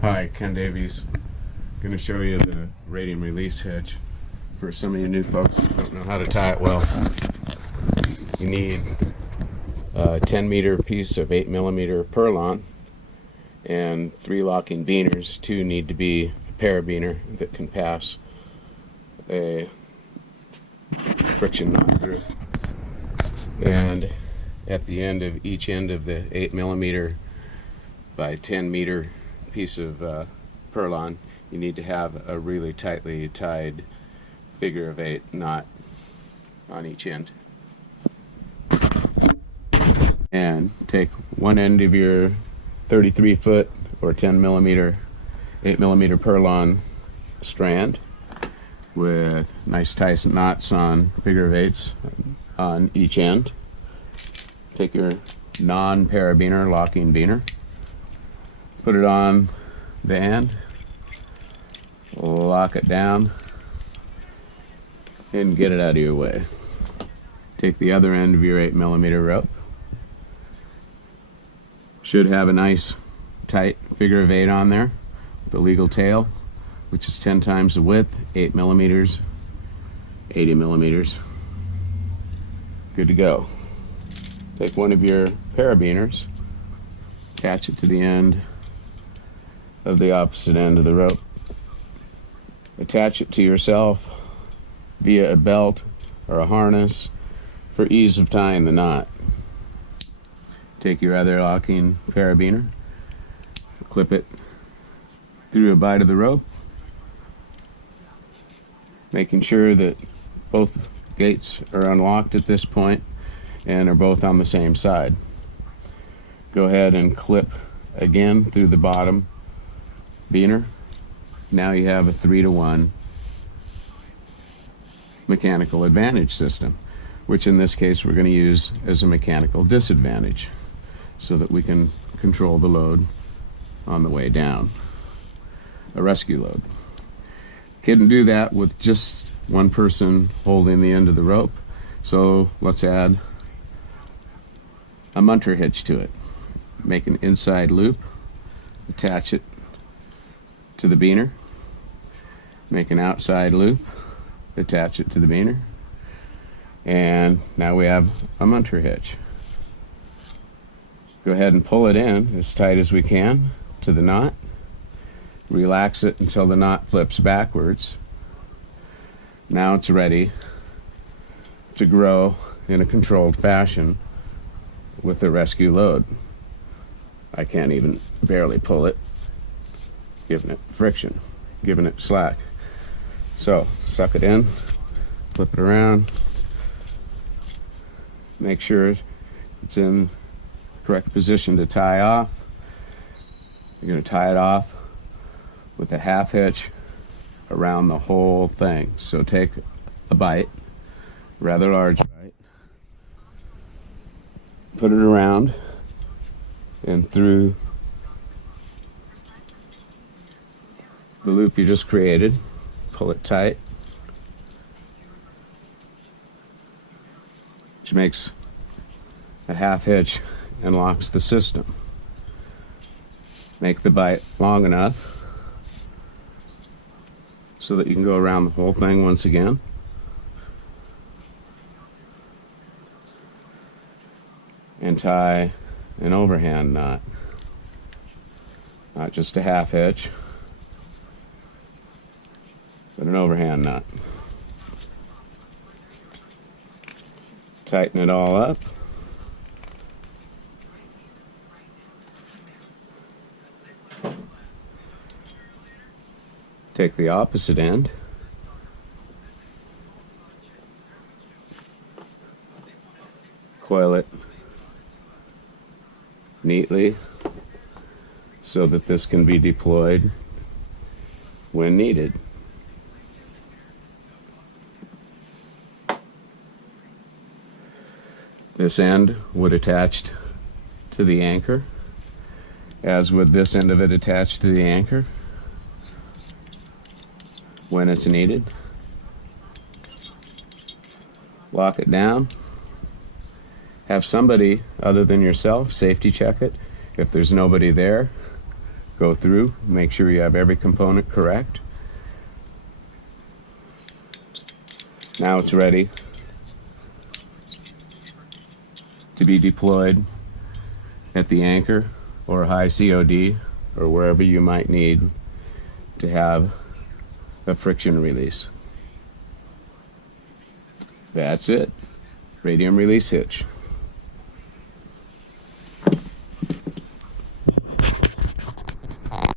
Hi, Ken Davies. Going to show you the Radium release hitch. For some of you new folks who don't know how to tie it well, you need a 10-meter piece of 8mm purlon and 3 locking beaners. 2 need to be a parabiner that can pass a friction knot through. And at the end of each end of the 8mm by 10-meter piece of purlon, you need to have a really tightly tied figure of 8 knot on each end. And take one end of your 33-foot or 10mm 8mm purlon strand with nice tight knots on figure of 8s on each end. Take your non-parabiner locking beaner, put it on the end, lock it down, and get it out of your way. Take the other end of your 8mm rope. Should have a nice tight figure of 8 on there with a legal tail, which is 10 times the width, 8mm, 80mm. Good to go. Take one of your parabiners, attach it to the end of the opposite end of the rope. Attach it to yourself via a belt or a harness for ease of tying the knot. Take your other locking parabiner, clip it through a bite of the rope, making sure that both gates are unlocked at this point and are both on the same side. Go ahead and clip again through the bottom beaner. Now you have a 3-to-1 mechanical advantage system, which in this case we're going to use as a mechanical disadvantage so that we can control the load on the way down, a rescue load. Couldn't do that with just one person holding the end of the rope, so let's add a munter hitch to it. Make an inside loop, attach it to the beaner, make an outside loop, attach it to the beaner, and now we have a munter hitch. Go ahead and pull it in as tight as we can to the knot. Relax it until the knot flips backwards. Now it's ready to grow in a controlled fashion with the rescue load. I can't even barely pull it, giving it friction, giving it slack. So suck it in, flip it around, make sure it's in the correct position to tie off. You're going to tie it off with a half hitch around the whole thing. So take a bite, rather large bite, put it around and through the loop you just created. Pull it tight, which makes a half hitch and locks the system. Make the bite long enough so that you can go around the whole thing once again. And tie an overhand knot, not just a half hitch, but an overhand knot. Tighten it all up. Take the opposite end, coil it neatly so that this can be deployed when needed. This end would attach to the anchor, as would this end of it attached to the anchor when it's needed. Lock it down. Have somebody other than yourself safety check it. If there's nobody there, Go through, make sure you have every component correct. Now it's ready to be deployed at the anchor or high COD or wherever you might need to have a friction release. That's it. Radium release hitch.